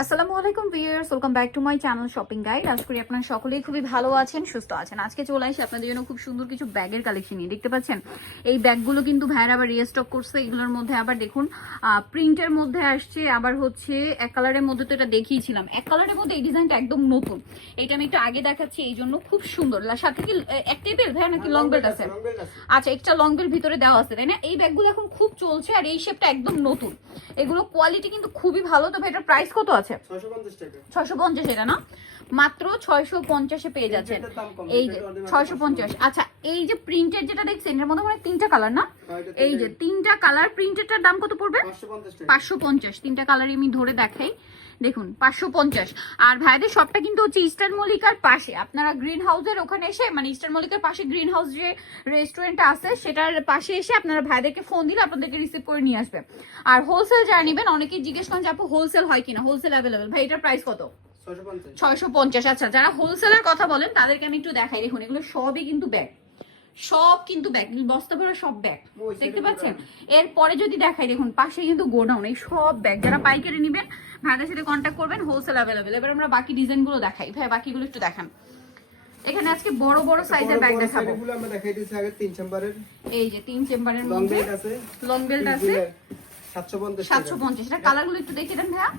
আসসালামু আলাইকুম viewers, welcome back to my channel shopping guide. আশা করি আপনারা সকলেই খুবই ভালো আছেন, সুস্থ আছেন। আজকে চলে আসি আপনাদের জন্য খুব সুন্দর কিছু ব্যাগের কালেকশন নিয়ে। দেখতে পাচ্ছেন এই ব্যাগগুলো কিন্তু ভাইয়ের আবার রিস্টক করছে। এগুলোর মধ্যে আবার দেখুন প্রিন্টের মধ্যে আসছে, আবার হচ্ছে এক কালারের মধ্যে, তো এটা দেখিয়েছিলাম এক কালারের মধ্যে। এই ডিজাইনটা একদম নতুন, এটা আমি একটু আগে দেখাচ্ছি, এই জন্য খুব সুন্দর। সাথে কি এক টেবিল ভাইয়া নাকি লং বেল্ট আছে? আচ্ছা, একটা লং বেল্ট ভিতরে দেওয়া আছে, তাই না? এই ব্যাগগুলো এখন খুব চলছে, আর এই শেপটা একদম নতুন। এগুলো কোয়ালিটি কিন্তু খুবই ভালো। তো এটার প্রাইস কত আছে? 650। এটা না, মাত্র 650-এ পেয়ে যাচ্ছেন। এই যে 650। আচ্ছা, এই যে প্রিন্টের যেটা দেখছেন, এর মধ্যে মানে তিনটা কালার না? এই যে তিনটা কালার প্রিন্টেরটার দাম কত পড়বে? 550। তিনটা কালারই আমি ধরে দেখাই, দেখুন 550। আর ভাইদের শপটা কিন্তু হচ্ছে ইস্টার্ন মল্লিকার পাশে। আপনারা গ্রিন হাউসের ওখানে এসে, মানে ইস্টার্ন মল্লিকার পাশে গ্রিন হাউস যে রেস্টুরেন্টটা আছে, সেটার পাশে এসে আপনারা ভাইদেরকে ফোন দিলে আপনাদেরকে রিসিভ করে নিয়ে আসবে। আর হোলসেল যারা নেবেন, অনেকেই জিজ্ঞেস করেন যে আপু হোলসেল হয় কিনা। হোলসেল অ্যাভেলেবেল ভাই। এটার প্রাইস কত? 650। আচ্ছা, যারা হোলসেলের কথা বলেন তাদেরকে আমি একটু দেখাই। দেখুন এগুলো সবই কিন্তু ব্যাগ, সব কিন্তু ব্যাগ, বস্তা ভরা সব ব্যাগ, দেখতে পাচ্ছেন? এরপরে যদি দেখাই, দেখুন পাশে কিন্তু গোডাউন, এই সব ব্যাগ। যারা পাইকারি নেবেন ভাইদের সাথে কন্ট্যাক্ট করবেন, হোলসেল অ্যাভেলেবেল। এবার আমরা বাকি ডিজাইন গুলো দেখাই। ভাই বাকিগুলো একটু দেখান। এখানে আজকে বড় বড় সাইজের ব্যাগ দেখাবো। এগুলো আমরা দেখাই দিয়েছি আগে 3 চেম্বারের। এই যে 3 চেম্বারের লং মধ্যে বেল্ট আছে, লং বেল্ট আছে 750। 750। এটা কালারগুলো একটু দেখিয়ে দেন ভাইয়া।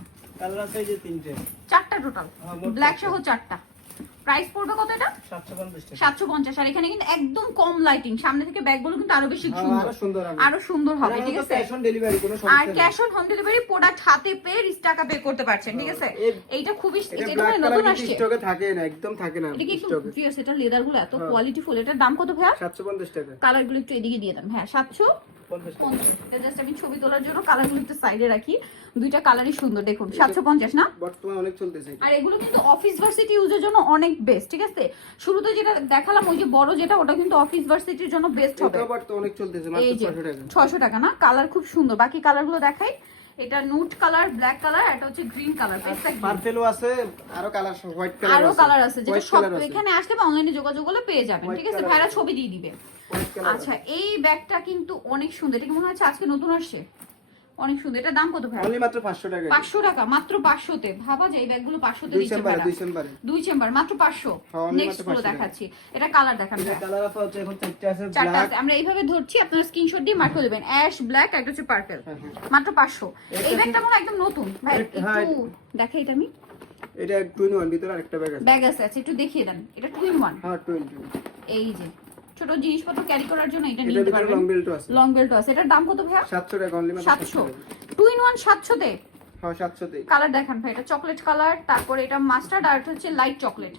কালার আছে যে 3টে, 4টা টোটাল, ব্ল্যাক সহ 4টা। প্রাইস পড়বে কত এটা? 750 টাকা। 750। আর এখানে কিন্তু একদম কম লাইটিং, সামনে থেকে ব্যাগগুলো কিন্তু আরো বেশি সুন্দর, আরো সুন্দর হবে, ঠিক আছে? ক্যাশ অন ডেলিভারি কোনো সমস্যা আর cash on home delivery, product হাতে পেয়ে টাকা পে করতে পারছেন, ঠিক আছে? এইটা খুবই, এটা মানে নতুন আসছে, স্টকে থাকে না, একদম থাকে না এটা কি একটু স্টকে। ফিয়ার্স। এটা লেদার গুলো এত কোয়ালিটি ফুল। এটার দাম কত ভাইয়া? 750 টাকা। কালার গুলো একটু এদিকে দিয়ে দেন। হ্যাঁ, 750। এটা জাস্ট আমি ছবি তোলার জন্য কালার গুলো একটু সাইডে রাখি। দুইটা কালারই সুন্দর, দেখুন 750 না? বর্তমানে অনেক চলতেছে। আর এগুলো কিন্তু অফিস ভার্সিটি ইউজের জন্য অনেক বেস্ট, ঠিক আছে? শুরুতে যেটা দেখালাম ওই যে বড় যেটা, ওটা কিন্তু অফিস ভার্সিটির জন্য বেস্ট হবে। এটা বর্তমানে অনেক চলতেছে, মাত্র 600 টাকা। 600 টাকা না? কালার খুব সুন্দর। বাকি কালারগুলো দেখাই। এটা নুট কালার, ব্ল্যাক কালার, এটা হচ্ছে গ্রিন কালার, পার্পেলও আছে, আরো কালার, হোয়াইট কালার আছে, আরো কালার আছে, যেটা সব এখানে আসলে বা অনলাইনে যোগাযোগ করলে পেয়ে যাবেন, ঠিক আছে? ভাইরা ছবি দিয়ে দিবে। আচ্ছা, এই ব্যাগটা কিন্তু অনেক সুন্দর। এটা কি মনে হচ্ছে আজকে নতুন আসছে? অনেক সুন্দর। এটা দাম কত ভাই? অনলি মাত্র 500 টাকা। 500 টাকা মাত্র। 500 তে ভাবা যায় এই ব্যাগগুলো 500 তে দিচ্ছে ভাড়া। 2 চেম্বার মাত্র 500। নেক্সট গুলো দেখাচ্ছি। এটা কালার দেখান। এটা কালার আছে এখন 4টা আছে, চারটা আছে। আমরা এইভাবে ধরছি, আপনারা স্ক্রিনশট দিয়ে মার্ক করে দিবেন। অ্যাশ, ব্ল্যাক, একটা হচ্ছে পার্পল। মাত্র 500। এই ব্যাগটা মনে একদম নতুন ভাই। একটু দেখাই এটা আমি। এটা 2-in-1 ভিতরে আরেকটা ব্যাগ আছে। ব্যাগ আছে, একটু দেখিয়ে দেন। এটা 2-in-1। হ্যাঁ 20। এই যে ছোট জিনিসপত্র ক্যারি করার জন্য এটা নিতে পারবেন। লং বেল্ট আছে, লং বেল্ট আছে। এটার দাম কত ভাইয়া? 700 টাকা অনলি মাত্র। 700। 2-in-1 700 তে? হ্যাঁ 700 তে। কালার দেখান ভাই। এটা চকলেট কালার, তারপরে এটা মাস্টার্ড, আর এটা হচ্ছে লাইট চকলেট।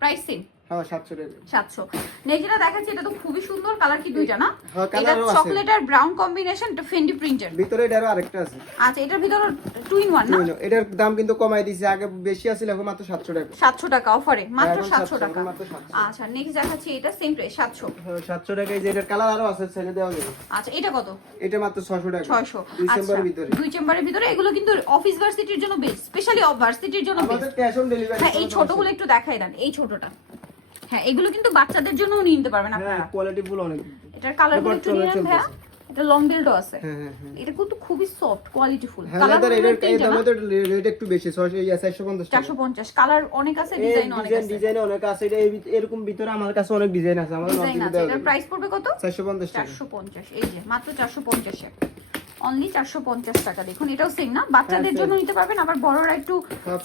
প্রাইস সেম, হ্যাঁ 700 টাকা। 700। নেক্সট যেটা দেখাচ্ছি, এটা তো খুবই সুন্দর। কালার কি দুইটা না? হ্যাঁ, এটা কালারও আছে। চকলেট আর ব্রাউন কম্বিনেশন, এটা ফেন্ডি প্রিন্টের। ভিতরে এটারও আরেকটা আছে। আচ্ছা, এটার ভিতরে 2-in-1 না? এটার দাম কিন্তু কমাই দিয়েছে, আগে বেশি আছিল, এখন মাত্র 700 টাকা। 700 টাকা অফারে, মাত্র 700 টাকা। মাত্র 700। আচ্ছা, নেক্সট দেখাচ্ছি, এটা সেম প্রাইস 700। হ্যাঁ 700 টাকা। এই যে এটার কালার আরো আছে, ছেড়ে দেওয়া যাবে। আচ্ছা, এটা কত? এটা মাত্র 600 টাকা। 600। 2 আচ্ছা, চেম্বারের ভিতরে। 2 চেম্বারের ভিতরে। এগুলো কিন্তু অফিস ভার্সিটির জন্য বেস্ট, স্পেশালি ভার্সিটির জন্য বেস্ট। আমাদের ক্যাশ অন ডেলিভারি। হ্যাঁ, এই ছোটগুলো একটু দেখাই দেন, এই ছোটটা। হ্যাঁ, এগুলো কিন্তু বাচ্চাদের জন্যও নিতে পারবেন আপনারা। হ্যাঁ কোয়ালিটি ফুল অনেক। এটার কালারগুলো একটু নিয়ে নেন ভাইয়া। এটা লং বেল্টও আছে। হ্যাঁ। এটা কিন্তু খুবই সফট, কোয়ালিটি ফুল। কালার এর দামে তো রেট একটু বেশি, 450 টাকা। 450। কালার অনেক আছে, ডিজাইন অনেক আছে। ডিজাইন অনেক আছে। এটা এরকম ভিতরে আমার কাছে অনেক ডিজাইন আছে, আমাদের ডিজাইন আছে। এটার প্রাইস পড়বে কত? 450 টাকা। 450। এই যে মাত্র 450 এ, অনলি 450 টাকা। দেখুন এটাও সেম না? বাচ্চাদের জন্য নিতে পারবেন, আবার বড়রা একটু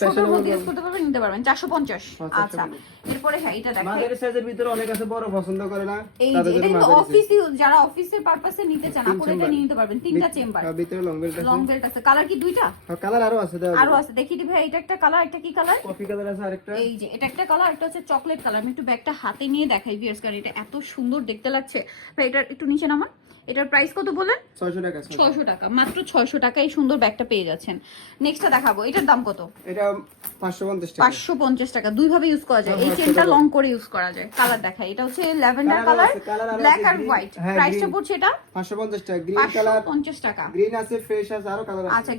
ছোট বলতে ইউজ করতে পারবেন, নিতে পারবেন। 450। আচ্ছা, এরপরে হ্যাঁ এটা দেখেন। মাঝারি সাইজের ভিতরে অনেক আছে, বড় পছন্দ করে না এই যে এটা কিন্তু অফিস ইউজ, যারা অফিসের পারপাসে নিতে চান আপনারা এটা নিয়ে নিতে পারবেন। 3টা চেম্বার, ভিতরে লং বেল্ট আছে। লং বেল্ট আছে। কালার কি দুইটা? হ্যাঁ কালার আরো আছে। আরো আছে, দেখিয়ে দিই ভাই। এটা একটা কালার, এটা কি কালার? কফি কালার আছে আরেকটা। এই যে এটা একটা কালার, একটা হচ্ছে চকলেট কালার। আমি একটু ব্যাগটা হাতে নিয়ে দেখাই ভিউয়ার্স, কারণ এটা এত সুন্দর দেখতে লাগছে ভাই। এটা একটু নিচে নামান। এটার প্রাইস কত বলেন? 600 টাকা। 600 টাকা, মাত্র 600 টাকায় সুন্দর ব্যাগটা পেয়ে যাচ্ছেন। নেক্সটটা দেখাবো। এটার দাম কত? এটা 550 টাকা। 550 টাকা। দুই ভাবে ইউজ করা যায়, এই চেনটা লং করে ইউজ করা যায়। কালার দেখাই। এটা হচ্ছে ল্যাভেন্ডার কালার, ব্ল্যাক আর হোয়াইট। প্রাইসটা পড়ছে এটা 550 টাকা। গ্রিন কালার 550 টাকা। গ্রিন আছে, ফ্রেশ আছে, আরো কালার আছে। আচ্ছা,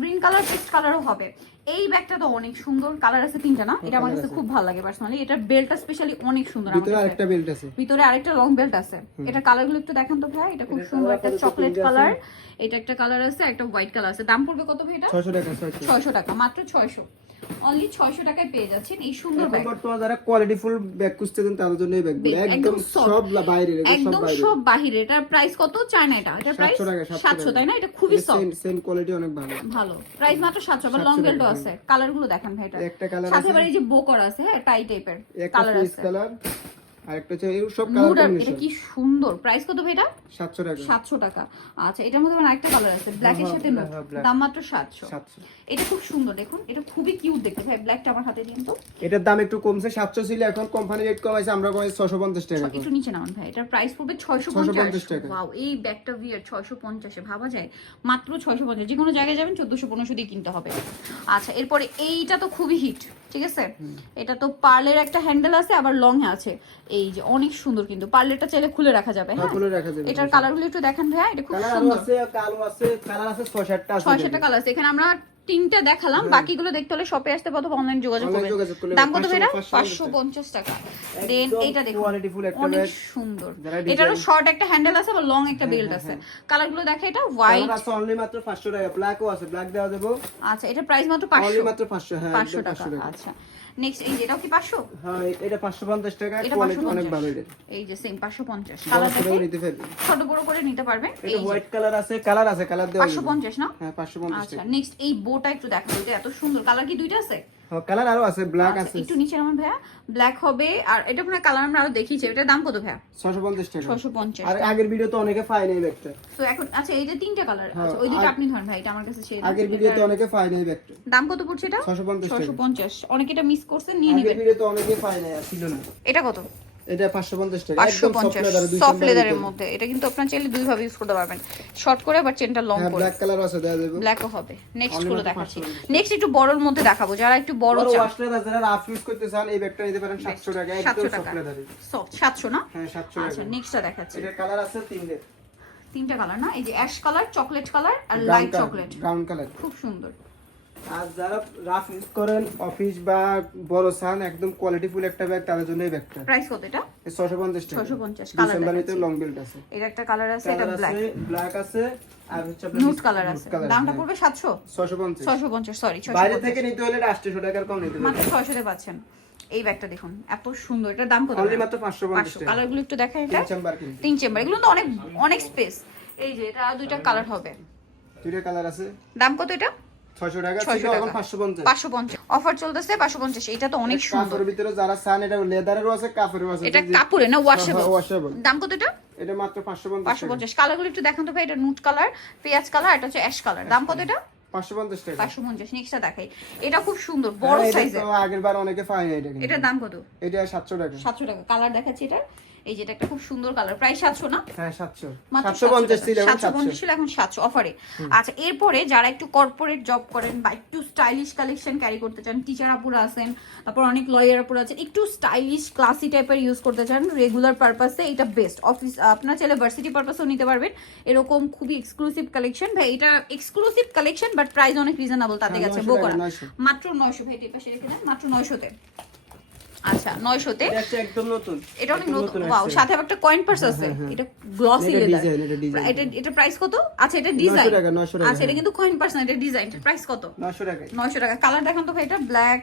গ্রিন কালার, পেস্ট কালারও হবে। এই ব্যাগটা তো অনেক সুন্দর, কালার আছে 3টা না, এটা আমার কাছে খুব ভালো লাগে পার্সোনালি। এটা বেল্টটা স্পেশালি অনেক সুন্দর, ভিতরে আরেকটা বেল্ট আছে, ভিতরে আরেকটা লং বেল্ট আছে। এটা কালারগুলো একটু দেখান তো ভাই। এটা খুব সুন্দর একটা চকলেট কালার, এটা একটা কালার আছে, একটা হোয়াইট কালার আছে। দাম পড়বে কত ভাই এটা? 600 টাকা। 600 টাকা, মাত্র 600, অনলি 600 টাকায় পেয়ে যাচ্ছেন এই সুন্দর ব্যাগ। বর্তমানে যারা কোয়ালিটি ফুল ব্যাগ খুঁজতেছেন তাদের জন্য এই ব্যাগগুলো একদম সব বাইরে, একদম সব বাহিরে। এটার প্রাইস কত? চার না এটা, এটা প্রাইস 700 তাই না? এটা খুবই সফট, সেম কোয়ালিটি, অনেক ভালো ভালো প্রাইস, মাত্র 700। আবার লং বেল্টও আছে। কালারগুলো দেখেন ভাই, এটা একটা কালার সাথে আছে, আবার এই যে বো করা আছে, হ্যাঁ টাই টাইপের একটা কালার ফেস আছে, কালার, আরেকটা হচ্ছে এই সব নুড। কালার এটা কম্বিনেশন। কি সুন্দর, প্রাইস কত ভাই এটা? 700 টাকা। 700 টাকা। আচ্ছা, এটার মধ্যে আবার আরেকটা কালার আছে, ব্ল্যাক এর সাথে নুড, দাম মাত্র 700। এটা খুব সুন্দর, দেখুন এটা খুবই কিউট দেখতে ভাই। ব্ল্যাকটা আমার হাতে দিন তো। এটার দাম একটু কমছে, 700 ছিল, এখন কোম্পানি রেট কমাইছে, আমরা কমাইছি 650 টাকা। একটু নিচে নামান ভাই, এটার প্রাইস পড়বে 650 টাকা। ওয়াও, এই ব্যাগটা ভিয়ার 650 এ ভাবা যায়, মাত্র 650। যে কোনো জায়গায় যাবেন 1400-1500 দিয়ে কিনতে হবে। আচ্ছা, এরপরে এইটা তো খুবই হিট, ঠিক আছে? এটা তো পার্লের একটা হ্যান্ডেল আছে, আবার লং আছে। এই যে অনেক সুন্দর, কিন্তু পার্লেরটা চাইলে খুলে রাখা যাবে। হ্যাঁ, খুলে রাখা যাবে। এটার কালারগুলো একটু দেখেন ভাইয়া, এটা খুব কালার সুন্দর। আছে, কালো আছে, কালার আছে 6-7টা আছে। 6-7টা কালার আছে। এখানে আমরা 3টা দেখালাম, বাকিগুলো দেখতে হলে শপে আসতে অথবা অনলাইন যোগাযোগ করবেন। দাম কত ভাইয়া? 550 টাকা। দেন এইটা দেখুন, কোয়ালিটি ফুল একটা অনেক ব্যাগ, সুন্দর। এটারও শর্ট একটা হ্যান্ডেল আছে, আবার লং একটা বেল্ট আছে। কালারগুলো দেখে, এটা হোয়াইট কালার আছে অনলি মাত্র 500 টাকা। ব্ল্যাকও আছে, ব্ল্যাক দেওয়া দেব। আচ্ছা, এটা প্রাইস মাত্র অনলি 500, মাত্র 500। হ্যাঁ, 500 টাকা। আচ্ছা, নেক্সট এই যে এটাও কি 500? হ্যাঁ, এটা 550 টাকা। এটা কোয়ালিটি অনেক 550। ভালো। এটা এই যে সেম 550। কালার বড় দেখে নিতে পারবেন, ছোট বড় করে নিতে পারবেন। এটা এই হোয়াইট কালার আছে, কালার আছে, কালার দেওয়া 550 না? হ্যাঁ, 550 আচ্ছা, টাকা। নেক্সট এই বোটা একটু দেখাবো, এটা এত সুন্দর। কালার কি দুইটা আছে? হ্যাঁ, কালার আরো আছে, ব্ল্যাক আচ্ছা, আছে। একটু নিচে নামান ভাইয়া, ব্ল্যাক হবে। আর এটা কোনো কালার আমরা আরো দেখিয়েছি। এটার দাম কত ভাইয়া? 650 টাকা। 650। আর আগের ভিডিওতে অনেকে পায় নাই ব্যাগটা। তো এখন আচ্ছা, এই যে 3টা কালার আছে, ওই দুটো আপনি ধরেন ভাই, এটা আমার কাছে সেই আগের ভিডিওতে অনেকে পায় নাই ব্যাগটা। দাম কত পড়ছে এটা? 650 টাকা। 650। অনেকে এটা মিস করছেন, নিয়ে আগের নেবেন। ভিডিওতে অনেকে পায় নাই, ছিল না। এটা কত? এটা 550 টাকা। একদম সফট 550 লেদার, সফট লেদারের মধ্যে। এটা কিন্তু আপনারা চাইলে দুই ভাবে ইউজ করতে পারবেন, শর্ট করে আবার চেনটা লং করে। ব্ল্যাক কালার আছে, দেওয়া যাবে। ব্ল্যাকও হবে। নেক্সট গুলো দেখাচ্ছি। নেক্সট একটু বড়র মধ্যে দেখাবো, যারা একটু বড় বড় চান। ওয়াশ লেদার যারা রাফ ইউজ করতে চান, এই ব্যাগটা নিতে পারেন 700 টাকা। একদম 700 সফট টাকা। লেদার। সফট 700 না? হ্যাঁ, 700 আচ্ছা, টাকা। নেক্সটটা দেখাচ্ছি। এটা কালার আছে 3টা কালার না? এই যে অ্যাশ কালার, চকলেট কালার আর লাইট চকলেট। Brown colour. খুব সুন্দর। আর যারা রাফ ইউজ করেন, অফিস বা বড় চান, একদম কোয়ালিটি ফুল একটা ব্যাগ, তাদের জন্য এই ব্যাগটা। প্রাইস কত এটা? 650 টাকা। 650। কালার ডিসেম্বরিতে লং বেল্ট আছে। এটা একটা কালার আছে, এটা ব্ল্যাক, ব্ল্যাক আছে, আর হচ্ছে আপনার নুড কালার আছে। দামটা পড়বে 700? 650। 650, সরি বাইরে 650। থেকে নিতে হলে 800 টাকার কম নিতে হবে। মাত্র 600 তে পাচ্ছেন। এই ব্যাগটা দেখুন, এত সুন্দর। এটার দাম কত? অনলি মাত্র 550 টাকা। কালারগুলো একটু দেখাই। এটা 3 চেম্বার কিন্তু। 3 চেম্বার, এগুলো তো অনেক অনেক স্পেস। এই যে এটা দুইটা কালার হবে। দুইটা কালার আছে। দাম কত এটা? 600 টাকা। 600 ছিল এখন টাকা। 550। 550 অফার চলতেছে। 550। এটা তো অনেক সুন্দর। কাপড়ের ভিতরে যারা চান, এটা লেদারেরও আছে, কাপড়েরও আছে। এটা কাপড়ে না, ওয়াশেবল। ওয়াশেবল। দাম কত এটা? এটা মাত্র 550 টাকা। 550। কালারগুলো একটু দেখান তো ভাই। এটা নুড কালার, পেঁয়াজ কালার, এটা হচ্ছে অ্যাশ কালার। দাম কত এটা? 550 টাকা। 550। নেক্সটটা দেখাই। এটা খুব সুন্দর, বড় হ্যাঁ, এটা সাইজের। তো আগের বার অনেকে পায় না এটা কিন্তু। এটার দাম কত? এটা 700 টাকা। 700 টাকা। কালার দেখাচ্ছি এটা। এই যে এটা একটা খুব সুন্দর কালার, প্রায় 700 না? হ্যাঁ, 700। মাত্র 750 ছিল, এখন 750 ছিল, এখন 700 অফারে। আচ্ছা, এরপরে যারা একটু কর্পোরেট জব করেন বা একটু স্টাইলিশ কালেকশন ক্যারি করতে চান, টিচার আপুরা আছেন, তারপর অনেক লয়ার আপুরা আছেন, একটু স্টাইলিশ ক্লাসি টাইপের ইউজ করতে চান রেগুলার পারপাসে, এটা বেস্ট। অফিস আপনার চাইলে ভার্সিটি পারপাসেও নিতে পারবেন। এরকম খুবই এক্সক্লুসিভ কালেকশন ভাই। এটা এক্সক্লুসিভ কালেকশন, বাট প্রাইস অনেক রিজনেবল তাদের কাছে। 900 বোকরা 900 মাত্র 900 ভাই। টিপাশে রেখে দেন, মাত্র 900 তে। আচ্ছা, 900 তে। এটা একদম নতুন। এটা অনেক নতুন। ওয়াও, সাথে একটা কয়েন পার্স আছে। এটা গ্লসি এটা লেদার। ডিজাইন, এটা ডিজাইন। এটা প্রাইস কত? আচ্ছা, এটা ডিজাইন 900 টাকা, 900 টাকা। আচ্ছা, এটা কিন্তু কয়েন পার্স না, এটা ডিজাইন। এটা প্রাইস কত? 900 টাকা। 900 টাকা। কালার দেখান তো ভাই। এটা ব্ল্যাক,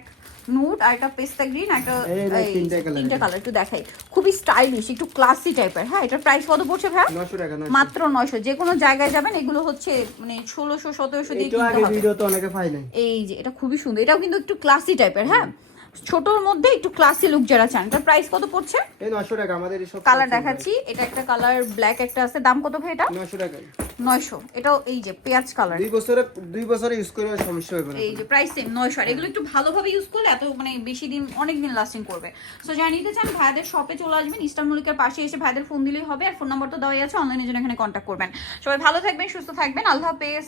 নুড আর একটা পেস্তা গ্রিন, একটা এই তিনটা কালার একটু দেখাই। খুবই স্টাইলিশ, একটু ক্লাসি টাইপের। হ্যাঁ, এটার প্রাইস কত পড়ছে ভাই? 900 টাকা। মাত্র 900। যে কোনো জায়গায় যাবেন, এগুলো হচ্ছে মানে 1600 1700 দিয়ে এটা কিনতে আগে হবে। ভিডিওতে অনেকে পায় নাই। এই যে এটা খুবই সুন্দর। এটাও কিন্তু একটু ক্লাসি টাইপের। হ্যাঁ, ছোটর মধ্যে একটু ক্লাসি লুক যারা চান। এটার প্রাইস কত পড়ছে? এই 900 টাকা। আমাদের এই সব কালার দেখাচ্ছি। এটা একটা কালার ব্ল্যাক একটা আছে। দাম কত ভাই এটা? 900 টাকা। 900। এটাও এই যে পেঁয়াজ কালার। 2 বছরে ইউজ করে সমস্যা হবে না। এই যে প্রাইস সেম 900। আর এগুলো একটু ভালোভাবে ইউজ করলে এত মানে বেশি দিন, অনেক দিন লাস্টিং করবে। সো যারা নিতে চান, ভাইদের শপে চলে আসবেন। ইস্টার্ন মল্লিকের পাশে এসে ভাইদের ফোন দিলেই হবে। আর ফোন নাম্বার তো দেওয়াই আছে, অনলাইনে জন্য এখানে কন্ট্যাক্ট করবেন। সবাই ভালো থাকবেন, সুস্থ থাকবেন। আল্লাহ হাফেজ।